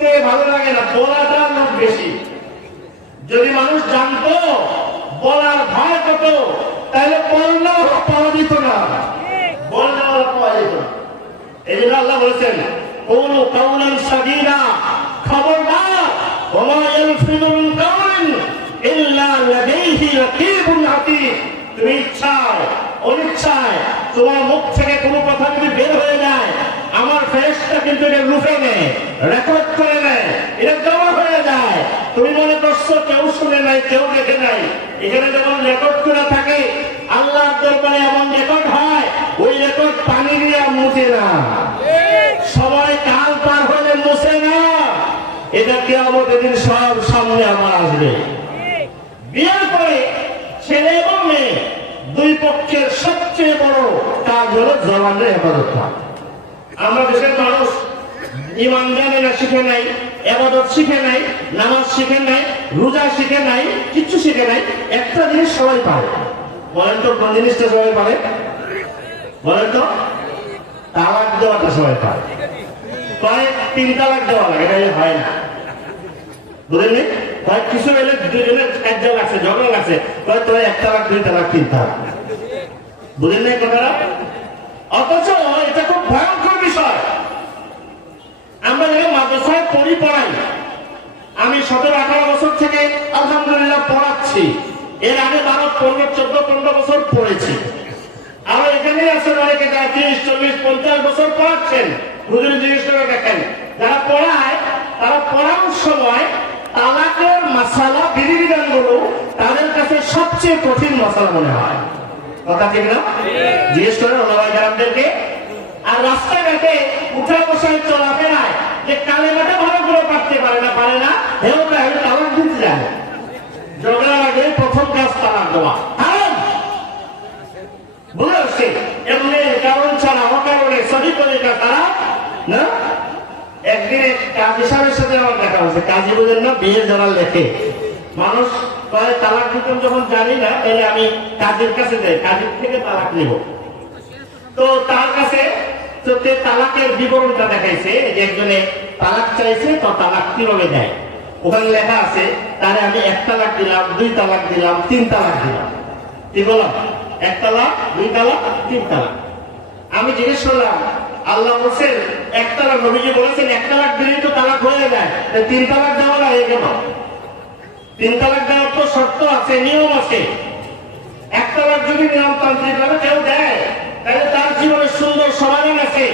শুনতে ভালো লাগে না, বলাটা লোক বেশি। যদি মানুষ জানতো, বলার ভয় কত, তাহলে বললেও পাওয়া যেত না। বললেও পাওয়া যেত এই জন্য আল্লাহ বলেছেন কোন কাউলান সাগীরা, খবরদার ওমা ইয়ালফিযু মিন কাউলিন ইল্লা লাদাইহি রাকীবুন আতীদ তুমি ইচ্ছায়, অনিচ্ছায়, তোমার মুখ থেকে কোনো কথা যদি বের হয়ে যায়, আমার ফেরেশতা কিন্তু এটা লুফে নেয়। রেকর্ড করে নেয়, এটা জমা হয়ে যায়। তুমি মনে করছ কেউ শুনে নাই, কেউ দেখে নাই। এখানে যখন রেকর্ড করে থাকে, আল্লাহর দরবারে এমন রেকর্ড হয়, ওই রেকর্ড পানি দিয়ে মুছে না। সবাই কাল পার হলে মুছে না। এটা কে আমাদের দিন সব সামনে আমার আসবে। বিয়ের পরে ছেলে এবং মেয়ে দুই পক্ষের সবচেয়ে বড় কাজ হলো জবানের হেফাজত আমরা দেশের মানুষ ইমান জানে না শিখে নাই, এবাদত শিখে নাই, নামাজ শিখে নাই, রোজা শিখে নাই, কিচ্ছু শিখে নাই, একটা জিনিস সবাই পারে। বলেন তো, কোন জিনিসটা সবাই পারে? বলেন তো, তালাক দেওয়াটা সবাই পারে। কয় তিন তালাক দেওয়া লাগে, এটা হয় না। বুঝলেন? কয় কিছু এলে দুজনের একজন আছে, ঝগড়া আছে কয় তোর এক তালাক, দুই তালাক, তিন তালাক। বুঝলেন কথাটা? অথচ এটা খুব ভয়ঙ্কর বিষয় আমরা যারা মাদ্রাসায় পড়ি পড়াই আমি সতেরো আঠারো বছর থেকে আলহামদুলিল্লাহ পড়াচ্ছি। এর আগে বারো পনেরো চোদ্দ পনেরো বছর পড়েছি। আর এখানে আছেন অনেকে যারা তিরিশ চল্লিশ পঞ্চাশ বছর পড়াচ্ছেন। হুজুর জিজ্ঞেস করে দেখেন যারা পড়ায় তারা পড়ানোর সময় তালাকের মশালা বিধিবিধানগুলো তাদের কাছে সবচেয়ে কঠিন মশালা মনে হয়। কথা ঠিক না? জিজ্ঞেস করে ওলামাই গ্রামদেরকে আর রাস্তাঘাটে উঠা বসায় চলাফেরায় যে ভালো করে পারতে পারে না পারে না হেউ হেউ তালাক দিতে যায়। ঝগড়া লাগে প্রথম কাজ তালাক দেওয়া। তারা সাথে আমার দেখা কাজী না, বিয়ে মানুষ তালাক যখন জানি না, তাহলে আমি কাজীর কাছে যাই থেকে নিব। তো তার কাছে তো তালাকের বিবরণটা দেখাইছে যে একজনে তালাক চাইছে, তো তালাক কীভাবে দেয়? ওখানে লেখা আছে তাহলে আমি এক তালাক দিলাম, দুই তালাক দিলাম, তিন তালাক দিলাম। কি বললাম এক তালাক, দুই তালাক, তিন তালাক। আমি জিজ্ঞেস করলাম, আল্লাহ বলছেন, এক তালাক, নবীজি বলেছেন, এক তালাক দিলেই তো তালাক হয়ে যায়। তিন তালাক দেওয়া লাগে কেন? তিন তালাক দেওয়ার তো শর্ত আছে, নিয়ম আছে। এক তালাক যদি নিয়মতান্ত্রিক ভাবে কেউ দেয়, তাহলে তার জীবনে আছে।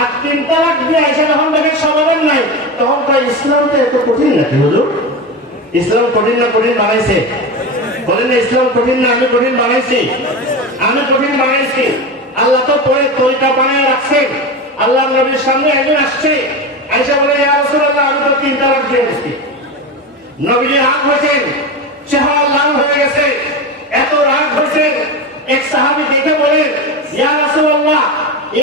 আর তিন তালাক দিয়ে এসে যখন দেখে সমাধান নাই, তখন তাই ইসলামটা এত কঠিন নাকি হুজুর? ইসলাম কঠিন না, কঠিন বানাইছে। বলেন ইসলাম কঠিন না, আমি কঠিন বানাইছি। আমি কঠিন বানাইছি। আল্লাহ তো পরে তরিকা বানায় রাখছেন। আল্লাহ নবীর সামনে একজন আসছে। আইসা বলে, ইয়া আমি তো তিন তালাক দিয়ে বসছি নবীজি রাগ হয়েছেন। চেহারা লাল হয়ে গেছে। এত রাগ হয়েছে। এক সাহাবি দেখে বলেন, ইয়া রাসূলুল্লাহ,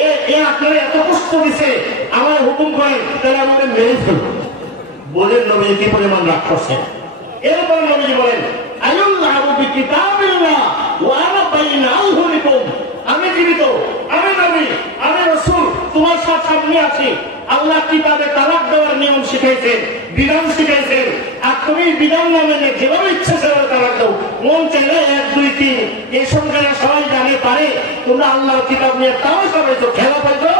এ আপনার এত কষ্ট দিছে, আমার হুকুম করেন, তাহলে আমাদের মেরে ফেলুন বলেন নবী, কি পরিমাণ রাগ করছেন? এরপর নবীজি বলেন আমি জীবিত নবী তোমার সব সামনে আছি। দেওয়ার নিয়ম শিখাইছেন, বিধান শিখাইছেন। আর তুমি বিধান না মেনে যেভাবে মন চাইলে এক, দুই, তিন, এই তোমরা আল্লাহর কিতাব নিয়ে তাও সবাই খেলা পাইছো?